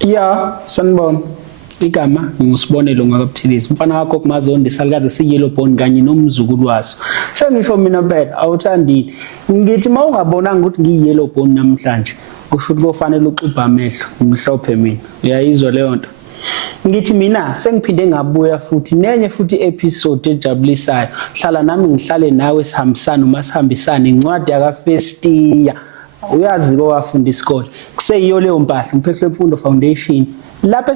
Ya, sanibona. Igama ngusibonelo ngakaButhilisi. Mfana wakho kuMazondi salukazi siyellow bone kanye nomzukulu waso. Sengisho mina phela awuthandile. Ngithi mawungabonanga ukuthi ngiyellow bone namhlanje, kusho ukuthi kufanele uxubha amehlo, umhlophe mina. Uyayizwa leyo nto. Ngithi mina sengiphinde ngabuya futhi nenye futhi episode ejabulisayo. Hlala nami ngihlale nawe sihambisana uma sihambisana incwadi yaka First Year. Uyazi ko wafunda isikole kuseyiyo leyo mpahla umphehlo wemfundo foundation lapha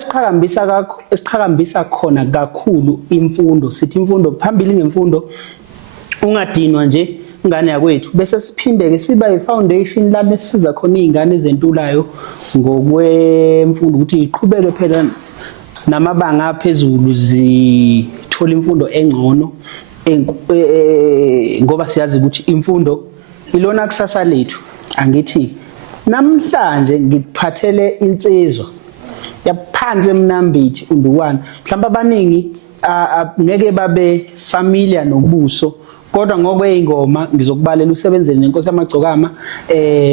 esiqhakambisa khona kakhulu imfundo sithi imfundo phambili ngemfundo ungadinwa nje ingane yakwethu bese siphindeke siba ifoundation lapho esisiza khona izingane ezentulayo ngokwemfundo ukuthi iqhubeke phela namabanga aphezulu zithola imfundo engcono ngoba siyazi ukuthi imfundo ilona kusasa lethu. Angithi namhlanje ngikuphathele insizwa yaphansi eMnambithi uNdukwana mhlawumbe abaningi ngeke babe familiar nobuso kodwa ngokweyingoma ngizokubalela usebenzele nenkosi yamagcokama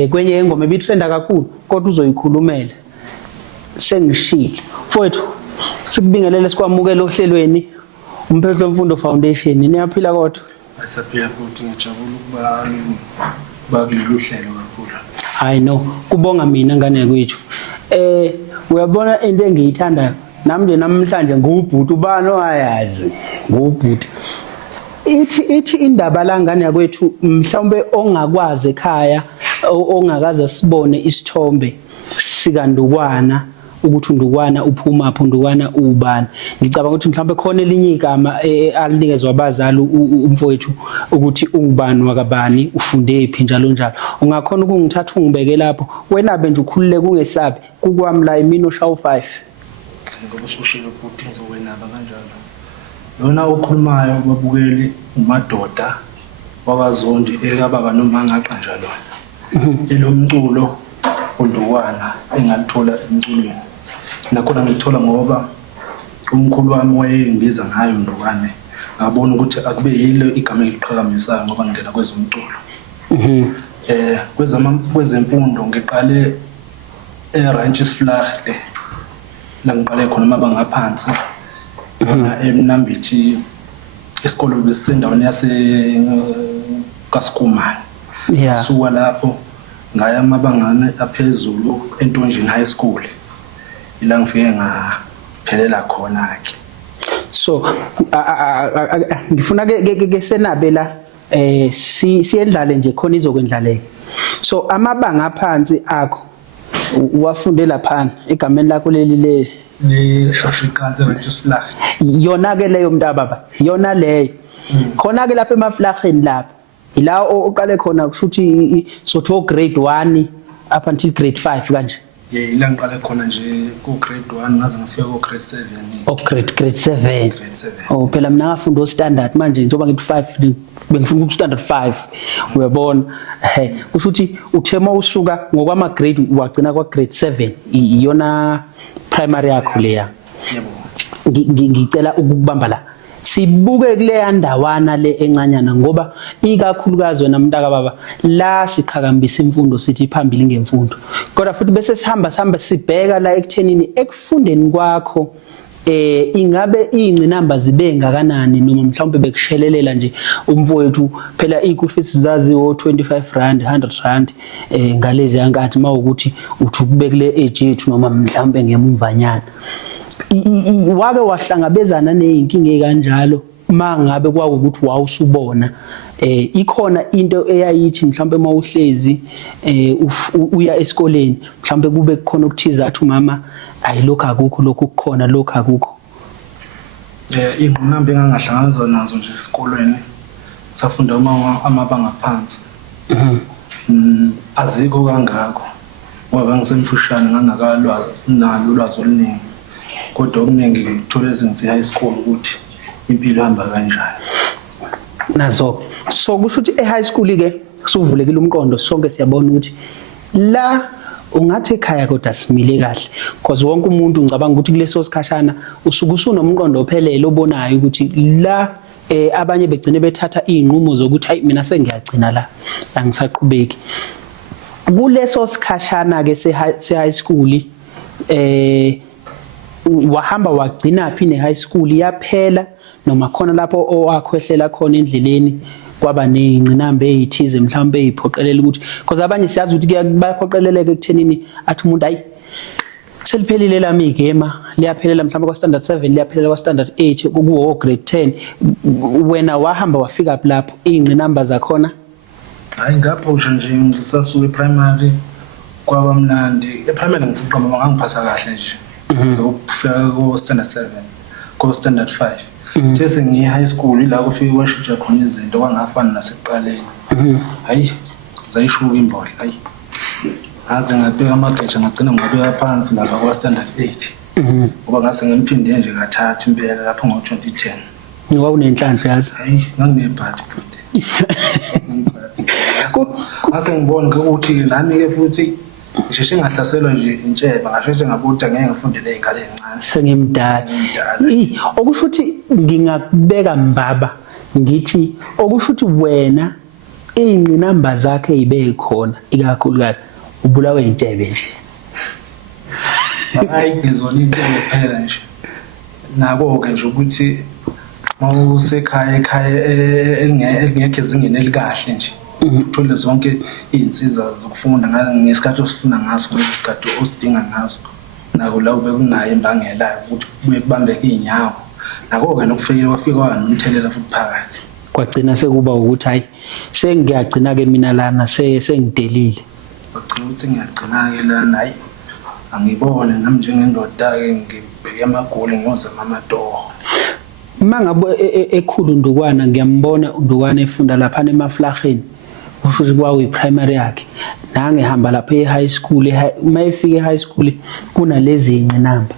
kwenye ingoma ebitrenda kakhulu kodwa uzoyikhulumela sengishilo mfowethu sikubingelele sikwamukela ohlelweni umphehlo wemfundo foundation niyaphila kodwa asaphila futhi ngijabula ukuba bakulolu hlelo kakhulu. I know kubonga mina ngane yakwethu uyabona into engiyithandayo nami nje namhlanje ngubhuti ubani oyazi ngubhuti ithi indaba la ngane yakwethu mhlawumbe ongakwazi ekhaya ongakaze sibone isithombe sikaNdukwana ukuthi uNdukwana uphuma phi uNdukwana ubani ngicabanga ukuthi mhlawumbe khona elinye igama alinikezwe abazali umfowethu ukuthi ungubani wakabani ufunde phi njalo njalo ungakhona ukungithatha ungibeke lapho wena benje ukhulule kungesabi kukwami la imini oshawu 5 ngoba usushilo ukuthi ngizowena kanjalo lona okhulumayo babukeli umadoda wakaZondi ekababa noma ngaqanja lona elomculo uNdukwana engalithola emculweni nakhona ngithola ngoba umkhulu wami wayengibiza ngayo uNdukwane ngabona ukuthi akube yilo igama eliqhakamisayo ngoba ngingena kwezomculo kwezemfundo ngiqale eRanches Vlagte la ngiqale khona mabanga aphansi eMnambithi isikole besendaweni yase kaSkumane suka lapho ngaya amabangane aphezulu eNtonjeni High School ila ngifike ngaphelela khona ke so ngifuna ke senabela siyendlale nje khona izokwendlaleka so amabanga aphansi akho uwafunde laphana egameni lakho leli Afrikaans Ranches Flag yona ke leyo mntababa yona leyo khona ke lapha emaflageni lapha ila oqale khona kushuthi sotho grade 1 up until grade 5 kanje ila ngiqale khona nje ku grade 1 ngaze ngifike ku grade 7 grade 7 phela mina ngafunda standard manje njengoba ngithi 5 bengifuna ku standard 5 uyabona kushuthi uthema usuka ngokwama grade wagcina kwa grade 7 iyona primary yakho leya yebo ngicela ukubamba la sibuke kuleya ndawana le encanyana ngoba ikakhulukazi wena mntaka baba la siqhakambisa imfundo sithi phambili ngemfundo kodwa futhi bese sihamba sibheka la ekuthenini ekufundeni kwakho ingabe ingcinamba zibe ngakanani noma mhlawumbe bekushelelela nje umfowethu phela ikufisi zaziwo 25 rand 100 rand ngalezi yankathi mawukuthi uthi kubekule age yethu noma mhlawumbe ngemumvanyana wake wahlangabezana nezinkinga ekanjalo mangabe kwakuthi wawusubona ikhona into eyayithi mhlawumbe mawuhlezi uya esikoleni mhlawumbe kube khona ukuthiza athi mama ayilokho akukho lokho kukhona lokho akukho ingqinamba engangahlangana nazo nje esikolweni safunda amabanga phansi azikho kangako ngoba ngisemfushane nganakalwa nalo ulwazi oluningi kodwa okuningi ngithola ezinsi high school ukuthi impilo ihamba kanjani nazo so kusho ukuthi ehigh school ke suvulekile umqondo sonke siyabona ukuthi la ungathi ekhaya kodwa simile kahle because wonke umuntu ngicabanga ukuthi kuleso sikhashana usuke usunomqondo ophelele obonayo ukuthi la abanye begcine bethatha izinqumo zokuthi hayi mina sengiyagcina la angisaqhubeki kuleso sikhashana ke se high school wahamba wagcina phi ne high school yaphela noma khona lapho owakhwehlela khona endleleni kwaba nezingqinamba ezithize mhlawumbe eziphoqelela ukuthi because abanye siyazi ukuthi bayaphoqeleleka ekuthenini athi umuntu hayi seliphelile lami igame liyaphelela mhlawumbe kwa standard 7 liyaphelela kwa standard 8 kuwo grade 10 wena wahamba wafika lapho izingqinamba zakhona hayi ngapho nje ngisasuka eprimary kwaba mnandi eprimary ngifuqa mama ngangiphasa kahle nje ngizofika ko standard 7 ko standard 5 Tese ngiye high school la kufike kwashintsha khona izinto kwangafani nasekuqaleni. Hayi zayishuka imbodla hayi. Ngaze ngabeka amageja ngagcina ngabeka phansi lapha kwa standard 8. Ngoba ngase ngimphinde nje kathathu impela lapho ngo2010. Ngoba unenhlanhla yazi. Hayi nganginebhadi futhi. Ngase ngibona ukuthi nami ke futhi ngisheshe ngahlaselwa nje intsheba ngasheshe ngabuthi ngeke ngifundele izingane ezincane sengimdala okusho ukuthi ngingakubeka mbaba ngithi okusho ukuthi wena izingqinamba zakhe ezibeke khona ikakhulukazi ubulawe intshebe nje hayi ngizona intshebe kuphela nje nako ke nje ukuthi mawusekhaya engekho ezingeni elikahle nje uthole zonke izinsiza zokufunda ngesikhathi osifuna ngaso kulesi sikhathi osidinga ngaso nako la ube kunayo imbangela ukuthi kubuye kubambeke inyawo nako ke nokufika kwafika nomthelela futhi phakathi kwagcina sekuba ukuthi hayi sengiyagcina ke mina lana sengidelile kwagcina ukuthi ngiyagcina ke lana hayi angibone nami njengendoda ke ngibheke amagoli ngiyozama amatoho mangabe ekhulu Ndukwana ngiyambona uNdukwana efunda lapha eMaflageni usho kwawe primary yakhe nange hamba lapha e-high school mayifike e-high school kunalezi ingqinamba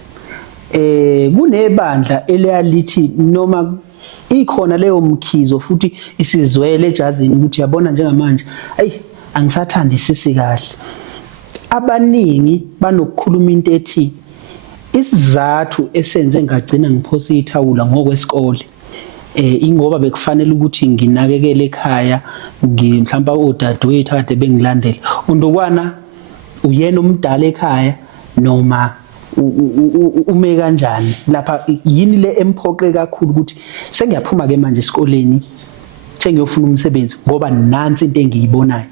kunebandla eliyalithi noma ikhona leyo mkhizo futhi isizwele ejazini ukuthi yabona njengamanje ayi angisathandi sisi kahle abaningi banokukhuluma into ethi isizathu esenze ngagcina ngiphosa ithawula ngokwesikole ingoba bekufanele ukuthi nginakekele ekhaya mhlawumbe odadewethu kade bengilandela uNdukwana uyena umdala ekhaya noma ume kanjani lapha yini le emphoqe kakhulu ukuthi sengiyaphuma ke manje esikoleni sengiyofuna umsebenzi ngoba nansi into engiyibonayo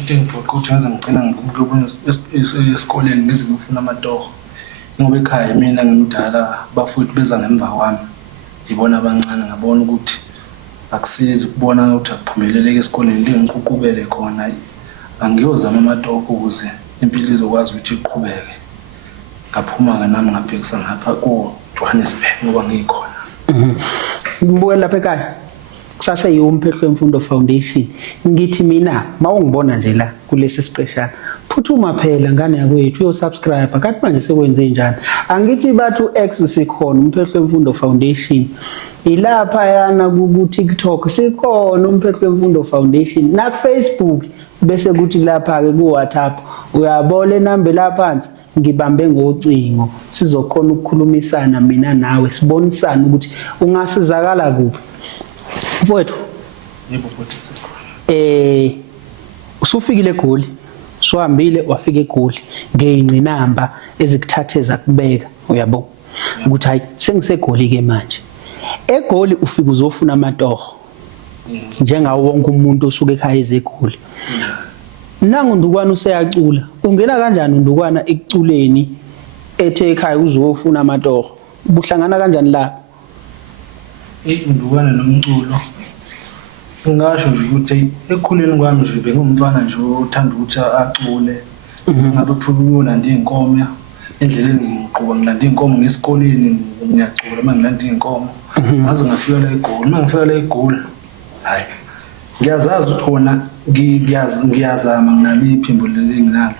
into engiphoqa ukuthi ngaze ngicina ngikubona esikoleni ngize ngifuna amatoho ngoba ekhaya mina ngimdala bafowethu beza ngemva kwami ngibona abancane ngabona ukuthi akusizi ukubona ukuthi akuphumeleleke esikoleni lengiqhubele khona angiyozama amatoho ukuze impilo izokwazi ukuthi iqhubeke ngaphuma ke nami ngabhekisa ngapha ko Johannesburg ngoba ngikhona ngibuye lapha ekhaya kusase yiwumphehlo wemfundo foundation ngithi mina mawungibona nje la kulesi siqeshana phuthuma phela ngane yakwethu uyosubscribe kanti manje sekwenze njani angithi bathu X sikhona umphehlo wemfundo foundation ilapha yana ku TikTok sikhona umphehlo wemfundo foundation na Facebook bese kuthi lapha ke ku WhatsApp uyabona inamba lapha phansi ngibambe ngocingo sizokhona ukukhulumisana mina nawe sibonisana ukuthi ungasizakala kuphi mfowethu yebo futhi sikhona usufikile eGoli sohambile wafika eGoli ngeyingqinamba ezikuthathe zakubeka uyabo ukuthi hayi sengiseGoli ke manje eGoli ufika uzofuna amatoho njengawo wonke umuntu osuke ekhaya ezeGoli nangu uNdukwana useyacula ungena kanjani uNdukwana ekuculeni ethe ekhaya uzofuna amatoho buhlangana kanjani la uNdukwana nomculo ngisho nje ukuthi ekukhuleni kwami nje bengumntwana nje othanda ukuthi acule ngabe phulula ndinkomo endleleni ngiqhuba ngilanda inkomo ngesikoleni ngiyacula mangilanda inkomo ngaze ngafika la eGoli mangifika la eGoli hayi ngiyazazi ukuthi khona ngiyazama nginaliphi imbulelo enginalo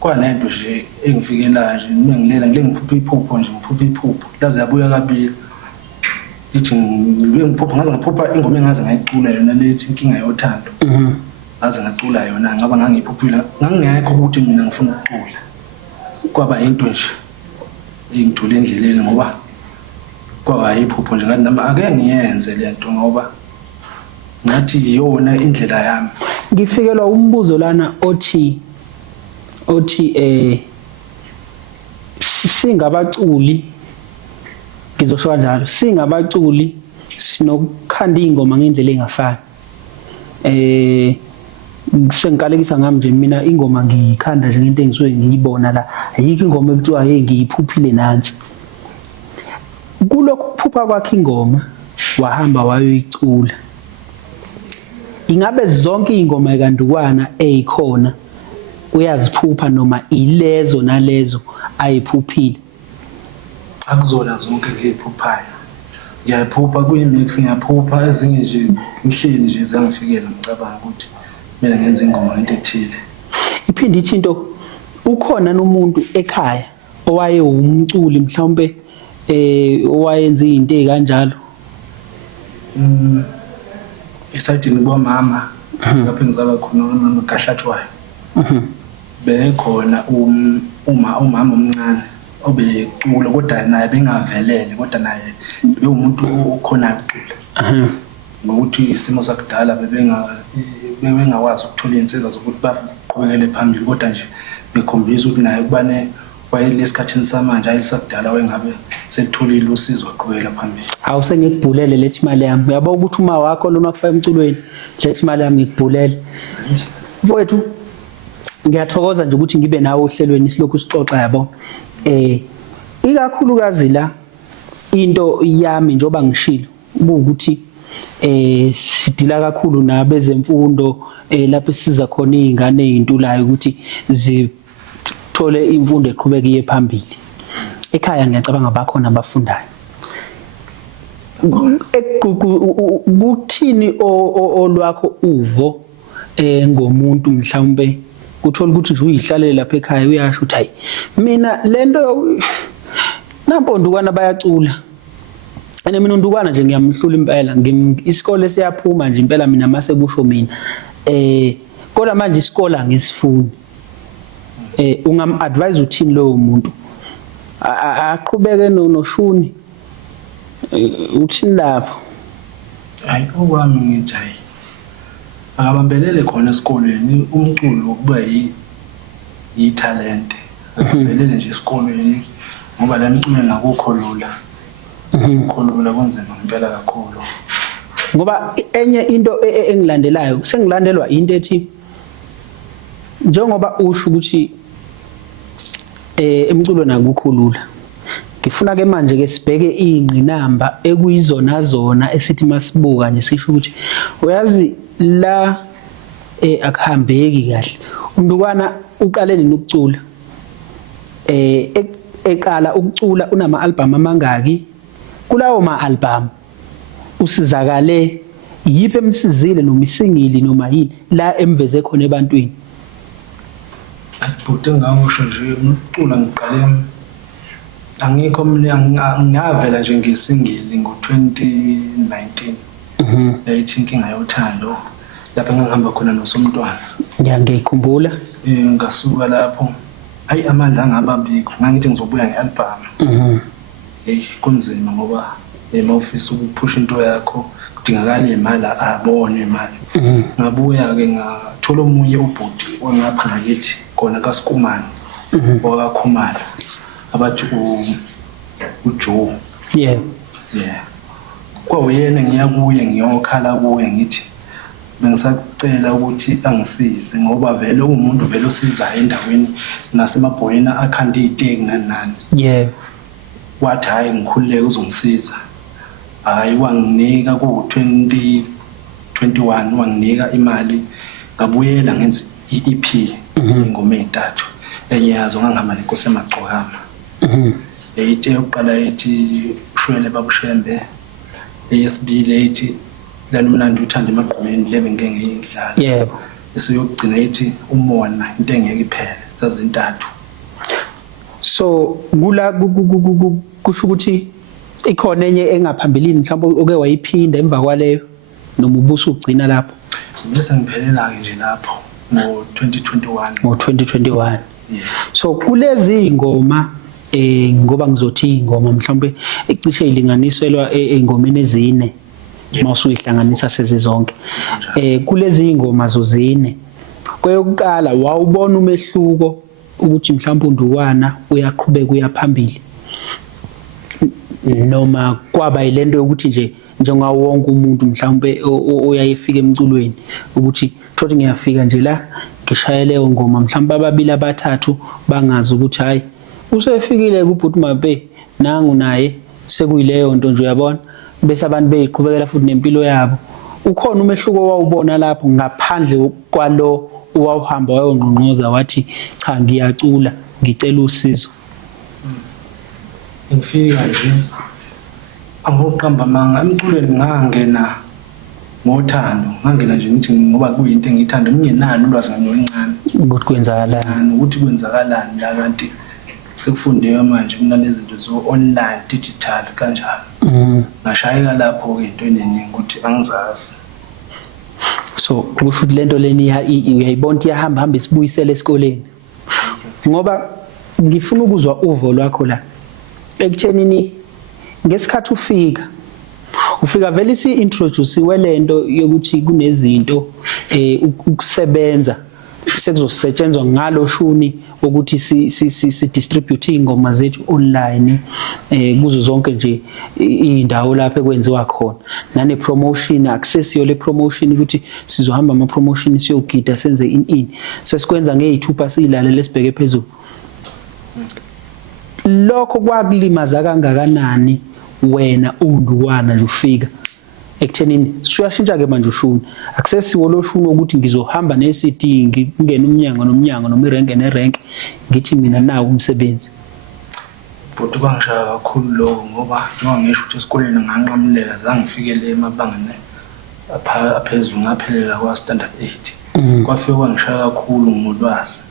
kwanento nje engifikela nje mengilela ngilengiphupha iphupho nje ngiphupha iphupho laze yabuya kabili ithi ngiphupha ngaze ngaphupha ingoma engaze ngayicula yona lethi inkinga yothando ngaze ngacula yona ngaba ngangiphuphula ngangingekho ukuthi mina ngifuna ukucula kwaba into nje engithule endleleni ngoba kwaba yiphupho nje ngathi nami ake ngiyenze lento ngoba ngathi iyona indlela yami. Ngifikelwa umbuzo lana othi singabaculi ngizosho kanjalo singabaculi sinokukhanda ingoma ngendlela engafani. Sengikalekisa ngami nje mina ingoma ngiyikhanda nje ngento engisuke ngiyibona la ayikho ingoma ekuthiwa hey ngiyiphuphile nansi. Kulokhu kuphupha kwakhe ingoma wahamba wayoyicula. Ingabe zonke ingoma ekandukwana ezikhona uyaziphupha noma ilezo nalezo ayiphuphile? Akuzona zonke ngiyiphuphayo. Ngiyaphupha kuyimix ngiyaphupha ezinye nje ngihleli nje zangifikela ngicabanga ukuthi mina ngenza ingoma into ethile. Iphinde ithi into ukhona nomuntu ekhaya owaye umculi mhlawumbe owayenza izinto ezikanjalo. Esidini bomama lapho ngizaba khona umama Gahlathwayo. Bekhona umama omncane obecula kodwa naye bengavelele kodwa naye bewumuntu okhona ukucula. Ngokuthi isimo sakudala bebengakwazi ukuthola insizwa zokuthi baqhubekele phambili kodwa nje bekhombisa ukuthi naye kubane wayelesikhathini samanje ayisakudala wayengabe selitholile usizo waqhubekela phambili. Awusengikubhulele lethi imali yami. Uyabona ukuthi uma wakho lona kufaka emculweni lethi imali yami ngikubhulele. Mfowethu ngiyathokoza nje ukuthi ngibe nawe ohlelweni silokhu sixoxa yabo. Ikakhulukazi la into yami njoba ngishilo ukuthi sidila kakhulu nabezemfundo lapho siza khona izingane ezintulayo ukuthi zithole imfundo eqhubeka iye phambili. Ekhaya ngiyacabanga bakhona abafundayo. Kuthini olwakho uvo ngomuntu mhlawumbe kuthola ukuthi nje uyihlalele lapha ekhaya uyasho ukuthi hayi mina lento nampondukwana bayacula. Ene mina undukwana nje ngiyamhlula impela isikole siyaphuma nje impela mina mase kusho mina kodwa manje isikole angisifuni. Ungam advise uthini lo muntu aqhubeke noshuni uthini lapho? Hayi okwami ngithi hayi akabambelele khona esikoleni umculo kuba yitalent. Akabambelele nje esikoleni ngoba la mculo ngakukho lula. Khulula kunzima ngempela kakhulu. Ngoba enye into engilandelayo sengilandelwa into ethi njengoba usho ukuthi emculo nakukho lula. Ngifuna ke manje ke sibheke ingqinamba ekuyizona zona esithi masibuka nje sisho ukuthi uyazi la akuhambeki kahle. Umntwana uqalene nokucula. Eqala ukucula unama album amangaki? Kulawo ma-album usizakale yiphi emsizile noma isingili noma yini la emveze khona ebantwini? But engakusho nje ukucula ngiqale angikho mina ngavela nje ngesingili ngo2019. Yayithi inkinga yothando lapho ngihamba khona noSomntwana. Ngiyangikhumbula. Ngasuka lapho hayi amandla angababikho ngangithi ngizobuya ngealbum. Kunzima ngoba ema-office ukuphusha into yakho kudingakala imali abone imali. Ngabuya ke ngathola omunye ubhuti ongapha ngakithi khona kaSikumane wakaKhumalo abathi uJoe. Yeah. Kwawuyena ngiyakuye ngiyokhala kuye ngithi bengisacela ukuthi angisize ngoba vele umuntu vele osizayo endaweni nasemabhoyena akhanda iziteki nani. Yeah. Wathi hayi ngikhululeke uzongisiza. Hayi wanginika ku2021 wanginika imali ngabuyela ngenza iEP ingoma ezintathu. Enye yazo ngangihamba neNkosi eMagcokama. Eyithi yokuqala ethi ushwele babushembe. Eyesibili ethi lalumnandi uthanda emagqumeni lebe ngeke ngiyidlala. Yebo. Esiyokugcina ethi umona into engeke iphele zazintathu. So kula kusho ukuthi ikhona enye engaphambilini mhlawumbe oke wayiphinda emva kwaleyo noma ubuso ugcina lapho. bese ngiphelela ke nje lapho ngo-2021 so kulezi ingoma ngoba ngizothi ingoma mhlawumbe ecishe ilinganiselwa engomeni ezine mawusuyihlanganisa sezizonke kulezi ingoma zozine kweyokuqala wawubona umehluko ukuthi mhlawumbe uNdukwana uyaqhubeka uyaphambili noma kwaba yilento yokuthi nje njengawo wonke umuntu mhlawumbe oyayefika emculweni ukuthi thothi ngiyafika nje la ngishaya leyo ngoma mhlawumbe ababili abathathu bangazi ukuthi hayi usefikile kubhuti Mape nangu naye sekuyileyo nto nje uyabona bese abantu beyiqhubekela futhi nempilo yabo ukhona umehluko wawubona lapho ngaphandle kwalo wawuhamba wayongqonqoza wathi cha ngiyacula ngicela usizo ngifika nje angoqamba manga emculweni ngangena ngothando ngangena nje ngithi ngoba kuyinto engiyithanda ngingenalo ulwazi ngolunqane ukuthi kwenzakalani ukuthi kwenzakalani la kanti sekufundiwe manje mina lezi zinto zo online digital kanjalo ngashayeka lapho ke into eningi ukuthi angizazi so kusho ukuthi lento leni uyayibona iyahamba isibuyisele esikoleni ngoba ngifuna ukuzwa uvo lwakho la ekuthenini ngesikhathi ufika vele introduce lento yokuthi kunezinto ukusebenza sekuzosetshenzwa ngalo shuni ukuthi si distribute ingoma zethu online kuzo zonke nje indawo lapho ekwenziwa khona nane promotion access yo le promotion ukuthi sizohamba ama promotion siyogida senze in sesikwenza nge-2 silalela sibheke phezulu lokho kwakulimaza kangakanani wena uNdukwana nje ufika ekuthenini suyashintsha ke manje ushuni akusesiwo lo shuni ukuthi ngizohamba ne-CD ngingena umnyango nomnyango noma irenke nerenke ngithi mina nawo umsebenzi bodwa kwangishaya kakhulu lokho ngoba njengoba ngisho ukuthi esikoleni nganqamulela zange ngifike le emabangeni aphezulu ngaphelela kwa standard 8 kwafike kwangishaya kakhulu ngolwazi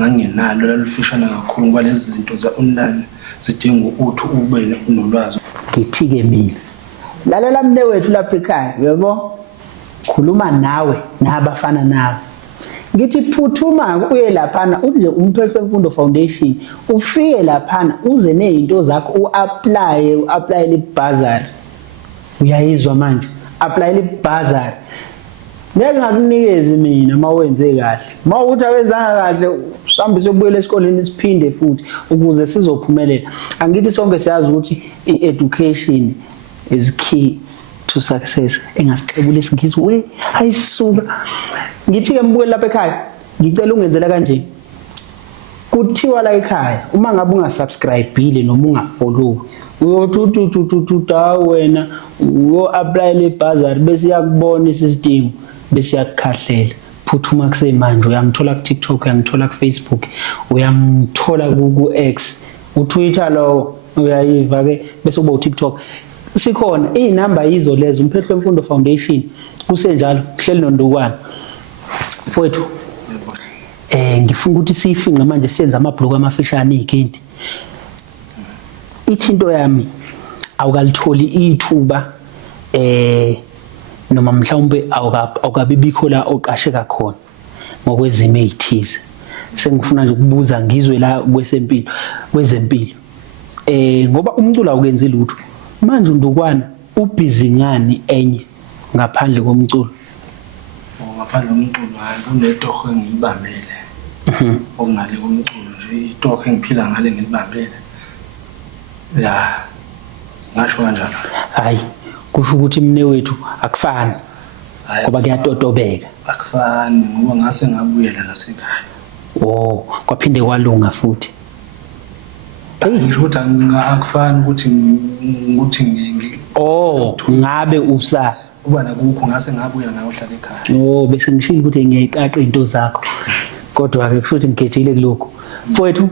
ngangingenalo lalufishana kakhulu ngoba lezi zinto za online zidinga ukuthi ube nolwazi ngithi-ke mina lalela mne wethu lapha ekhaya yebo khuluma nawe nabafana nawe ngithi phuthuma uye laphana uthi nje uMphehlo Mfundo Foundation ufike laphana uze nezinto zakho uapply le bursary uyayizwa manje apply le bursary ngeke ngakunikeze mina mawenze kahle mawuthi awenzanga kahle uhambe sokubuyela esikoleni siphinde futhi ukuze sizophumelela angithi sonke siyazi ukuthi i-education is key to success engasixebula isingisi we ayisuka ngithi ke mbukeli lapha ekhaya ngicela ungenzela kanje kuthiwa la ekhaya uma ngabe ungasubscribeile noma ungafollow uyothi wena uyo-apply le bursary bese yakubona isidingo bese yakukhahlela phuthuma kusemanje uyamthola ku TikTok uyamthola ku Facebook uyamthola ku X uTwitter lo uyayiva ke bese kuba uTikTok sikhona izinamba yizo lezo uMphehlo Mfundo Foundation kusenjalo kuhleli noNdukwana mfowethu ngifuna ukuthi siyifinqe manje siyenza amabhloko amafishane izikindi ithinto yami awukalitholi ithuba noma mhlawumbe awukabibikho la oqasheka khona ngokwezimo ezithize sengifuna nje ukubuza ngizwe la kwezempilo ngoba umculo awukenzi lutho manje uNdukwana ubhizi ngani enye ngaphandle komculo ngaphandle komculo hayi kunetoho engibambele okungale komculo nje itoho engiphila ngale ngilibambele ya ngasho kanjalo hayi kusho ukuthi mne wethu akufani ngoba kuyatotobeka akufani ngoba ngase ngabuyela nasekhaya kwaphinde kwalunga futhi ngisho ukuthi akufani ukuthi ngabe usa ubana kukho ngase ngabuya nawe uhlala ekhaya bese ngishilo ukuthi ngiyayiqaqa into zakho kodwa ke kusho ukuthi ngigejile kuloko mfowethu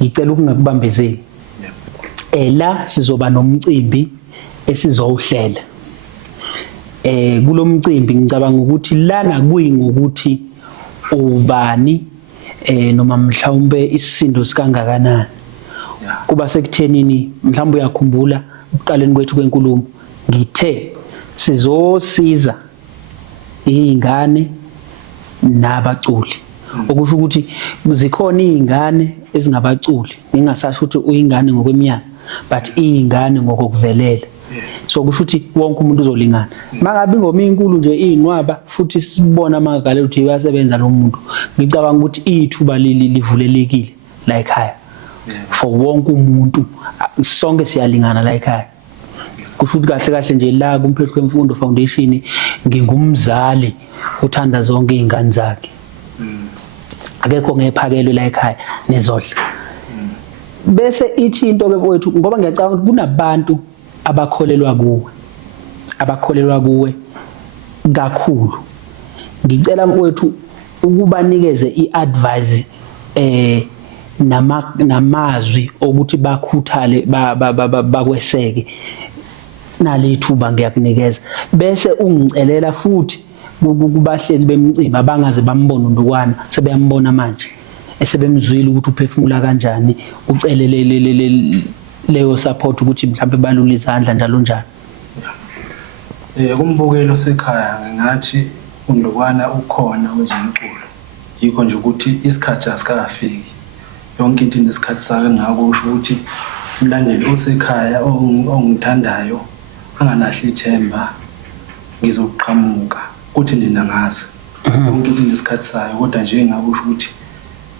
ngicela ukungakubambezeli la sizoba nomcimbi esizowuhlela kulomcimbi ngicabanga ukuthi lana kuyi ngokuthi ubani noma mhlawumbe isisindo sikangakanani kuba sekuthenini mhlawumbe uyakhumbula ukuqaleni kwethu kwenkulumo ngithe sizosiza izingane nabaculi. Okusho ukuthi zikhona izingane ezingabaculi, ngingasasho ukuthi uyingane ngokweminyaka, but izingane ngokuvelele. So kusho ukuthi wonke umuntu uzolingana. Mangabe ingoma inkulu nje inqwaba futhi sibona amagala ukuthi uyasebenza lo muntu. Ngicabanga ukuthi ithuba livulelekile la ekhaya. For wonke umuntu sonke siyalingana la ekhaya. Kusho ukuthi kahle kahle nje la kuMphehlo Wemfundo Foundation ngingumzali uthanda zonke izingane zakhe. Akekho ngephakelwe la ekhaya nezodla. Bese ithi into ke wethu ngoba ngiyacabanga ukuthi kunabantu abakholelwa kuwe kakhulu. Ngicela mfowethu ukubanikeze iadvice namazwi ukuthi bakhuthale bakweseke nalithuba ngiyakunikeza. Bese ungicelela futhi kubahleli bemcimbi abangaze bambona uNdukwana sebeyambona manje esebemzwile ukuthi uphefumula kanjani, ucelele leyo support ukuthi mhlawumbe balule izandla njalo njalo. Kumbukelo sekhaya ngathi uNdukwana ukhona kwezomculo. Yikho nje ukuthi isikhathi asikafiki. Yonke into inesikhathi sayo ngakusho ukuthi umlandeli osekhaya ongithandayo angalahli ithemba ngizoqhamuka kuthi nina ngazi. Yonke into inesikhathi sayo kodwa nje ngakusho ukuthi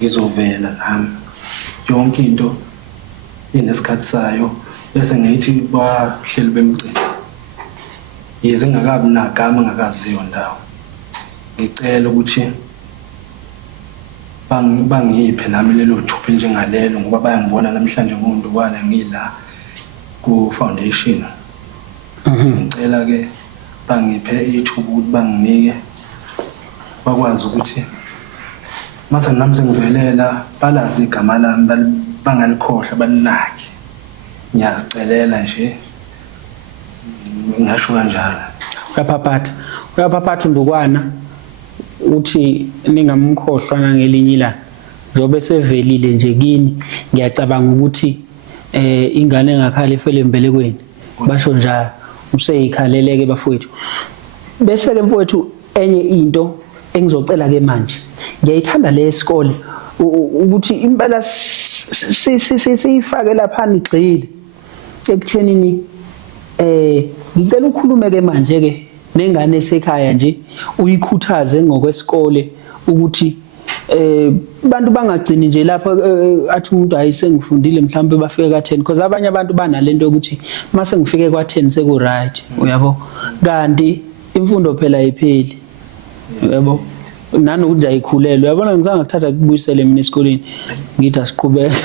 ngizovela nami. Yonke into inesikhathi sayo bese ngithi bahleli bemcimbi. Yize ngakabi nagama ngakaziyo ndawo. Ngicela ukuthi bangiphe nami lelo thuba njengalelo ngoba bayangibona namhlanje ngoNdukwana ngila ku foundation. Ngicela ke bangiphe ithuba ukuthi banginike bakwazi ukuthi mase nami sengivelela balazi igama lami bangalikhohle balinake. Ngiyazicelela nje ngisho kanjalo. Uyaphaphata uNdukwana uthi ningamkhohlwa ngelinye ilanga njobe sevelile nje kini. Ngiyacabanga ukuthi ingane engakhala ifele embelekweni basho njalo useyikhaleleke bafowethu. Bese ke mfowethu enye into engizocela ke manje ngiyayithanda le isikole ukuthi impela siyifake lapha igxile ekuthenini ngicela ukhulume ke manje ke nengane esekhaya nje uyikhuthaze ngokwesikole ukuthi abantu bangagcini nje lapha athi umuntu ayisengifundile mhlawumbe bafike ka10 because abanye abantu banalento yokuthi mase ngifike kwa10 seku right uyabo kanti imfundo phela ayipheli uyabo nanokuthi nje ayikhulelwe uyabona ngizange ngithatha kubuyisele mina esikoleni ngithi asiqhubeke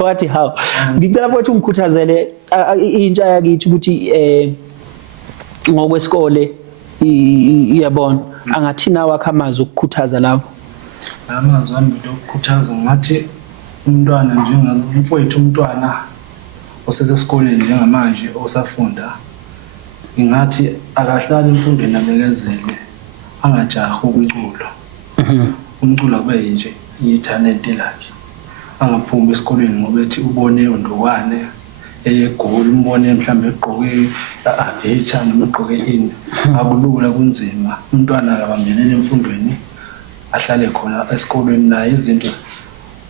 wathi how ngicela mfowethu ungikhuthazele intsha yakithi ukuthi ngokwesikole iyabona angathina wakhe amazwi okukhuthaza lapho. Amazwi ami okukhuthaza ngathi umntwana njengomfowethu umntwana osesesikoleni njengamanje osafunda ingathi akahlali emfundweni abekezele angajahi umculo. Umculo kube nje italent lakhe angaphumi esikoleni ngoba ethi ubone uNdukwane egoli umbone mhlambe egqoke abhecha noma egqoke ini akulula kunzima. Umntwana akabambelele emfundweni ahlale khona esikolweni naye izinto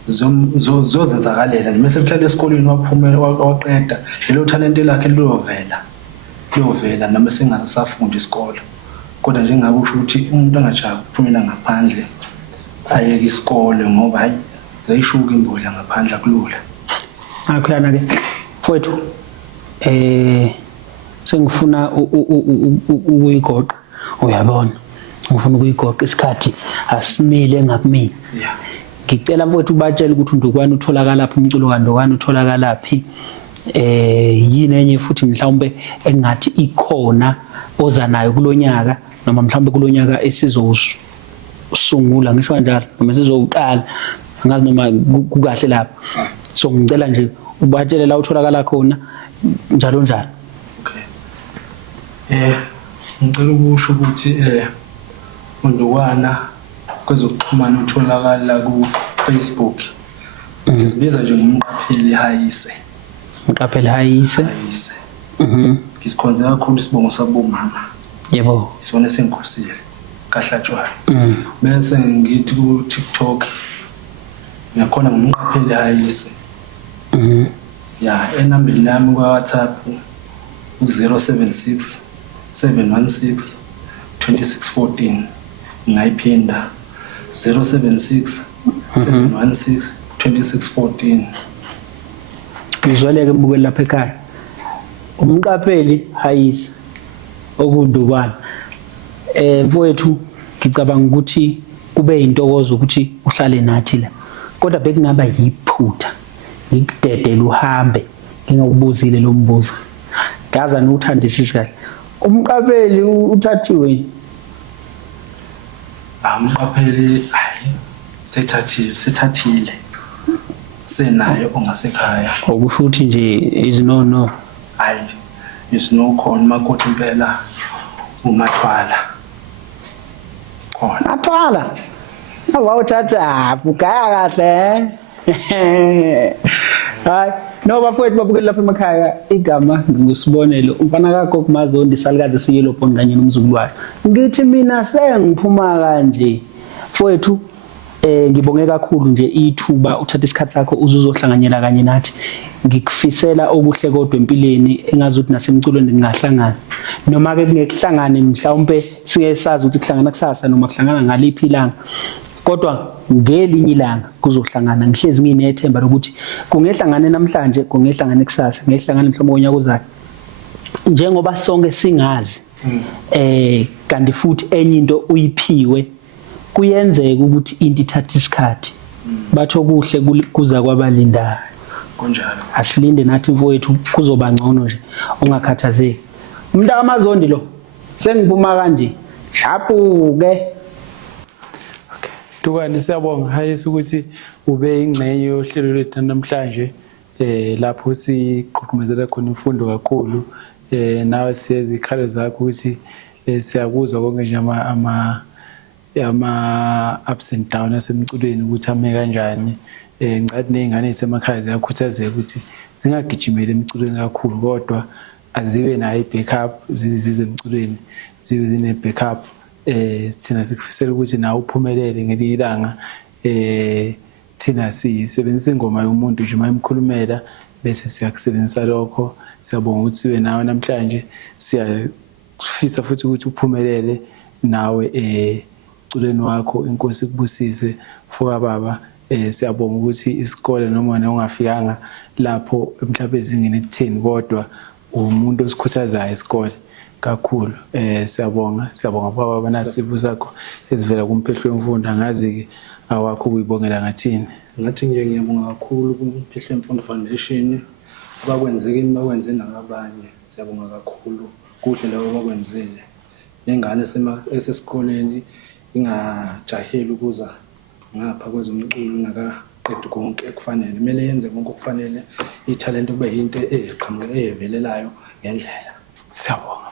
zozenzakalela mase mhlawumbe esikoleni waphumela waqeda lelo talent lakhe liyovela noma sengasafunda isikole. Kodwa njengakusho ukuthi umuntu angajahi ukuphumela ngaphandle ayeke isikole ngoba hayi zayishuka imbodla ngaphandle kulula. Akhona ke mfowethu sengifuna ukuyigoqa uyabona ngifuna ukuyigoqa isikhathi asimile ngakumina. Ngicela mfowethu batshele ukuthi uNdukwana utholakala lapha umculo kaNdukwana utholakala laphi yini enye futhi mhlawumbe engathi ikhona oza nayo kulonyaka noma mhlawumbe kulonyaka esizosungula ngisho kanjalo noma sizowuqala angazi noma kukahle lapha. So ngicela nje ubatshele la utholakala khona njalo njalo. Okay. Ngicela ukusho ukuthi uNdukwana kwezokuxhumana utholakala ku Facebook. Ngizibiza nje ngomqapheli Hayise. Mqapheli Hayise. ngisikhonze kakhulu isibongo sabomama. Yebo. Isona sengikhosile kaHlatshwayo. Bese ngithi ku TikTok ngiyakhona ngumqapheli Hayisi. Ya, enambeni yami kwa WhatsApp u076 716 2614 ngayiphinda 076 716 2614. Ngizweleke mbukeli lapha ekhaya. Umqapheli Hayisi okundubana. Mfowethu ngicabanga ukuthi kube intokozo ukuthi uhlale nathi la. Kodwa bekungaba yiphutha. Ngikudedela uhambe ngingakubuzile lo mbuzo. Ngaza nothandisisa kahle. Umqapheli uthathiwe. Umqapheli sethathile. Senayo ongasekhaya. Okusho ukuthi nje izinono. Izino khona makoti impela umathwala. Khona. Athwala. Awuthatha bugaya kahle. Hayi, no bafowethu babukeli lapha emakhaya igama ngusibonelo umfana kakho kumazondi salikazi siyelo phone kanye nomzukulu wakhe. Ngithi mina sengiphuma kanje. Mfowethu ngibonge kakhulu nje ithuba uthatha isikhathi sakho uzohlanganyela kanye nathi. Ngikufisela okuhle kodwa empilweni engazuthi nasemculweni ningahlangana. Noma ke kungekuhlangane mhlawumbe siyesazi ukuthi kuhlangana kusasa noma kuhlangana ngaliphi ilanga. Kodwa ngelinye ilanga kuzohlangana ngihlezi nginethemba lokuthi kungehlangane namhlanje kungehlangane kusasa ngehlangane mhlawumbe onyaka ozayo njengoba sonke singazi kanti futhi enye into uyiphiwe kuyenzeka ukuthi into ithatha isikhathi batho kuhle kuza kwabalindayo kunjalo asilinde nathi mfowethu kuzoba ngcono nje ungakhathazeki umuntu amazondi lo sengiphuma kanje shapuke. Tukani siyabonga Hayisi ukuthi ube ingcenye yohlelo lethu namhlanje lapho siqhubezela khona imfundo kakhulu nawe siyezi ikhalo zakho ukuthi siyakuzwa konke nje ama ups and downs asemculweni ukuthi ame kanjani ngicathi nezingane ezisemakhaya ziyakhuthazeka ukuthi zingagijimeli emculweni kakhulu kodwa azibe nayo i-backup zize emculweni zibe zine backup thina sikufisela ukuthi nawe uphumelele ngelilanga thina sisebenzisa ingoma yomuntu nje mayimkhulumela bese siyakusebenzisa lokho siyabonga ukuthi sibe nawe namhlanje siyafisa futhi ukuthi uphumelele nawe culweni wakho inkosi kubusise fuka baba siyabonga ukuthi isikole noma ungafikanga lapho mhlawumbe ezingeni elitheni kodwa umuntu osikhuthazayo isikole kakhulu siyabonga baba banasibu sakho ezivela kumphehlo wemfundo angazi ke awakho ukuyibongela ngathini ngathi nje ngiyabonga kakhulu kumphehlo wemfundo foundation abakwenzeke bakwenze nabanye siyabonga kakhulu kuhle labo bakwenzele nengane esesikoleni ingajaheli ukuza ngapha kwezomculo ngakaqedi konke ekufanele kumele yenze konke okufanele italent kube into eqhamuke evelelayo ngendlela siyabonga.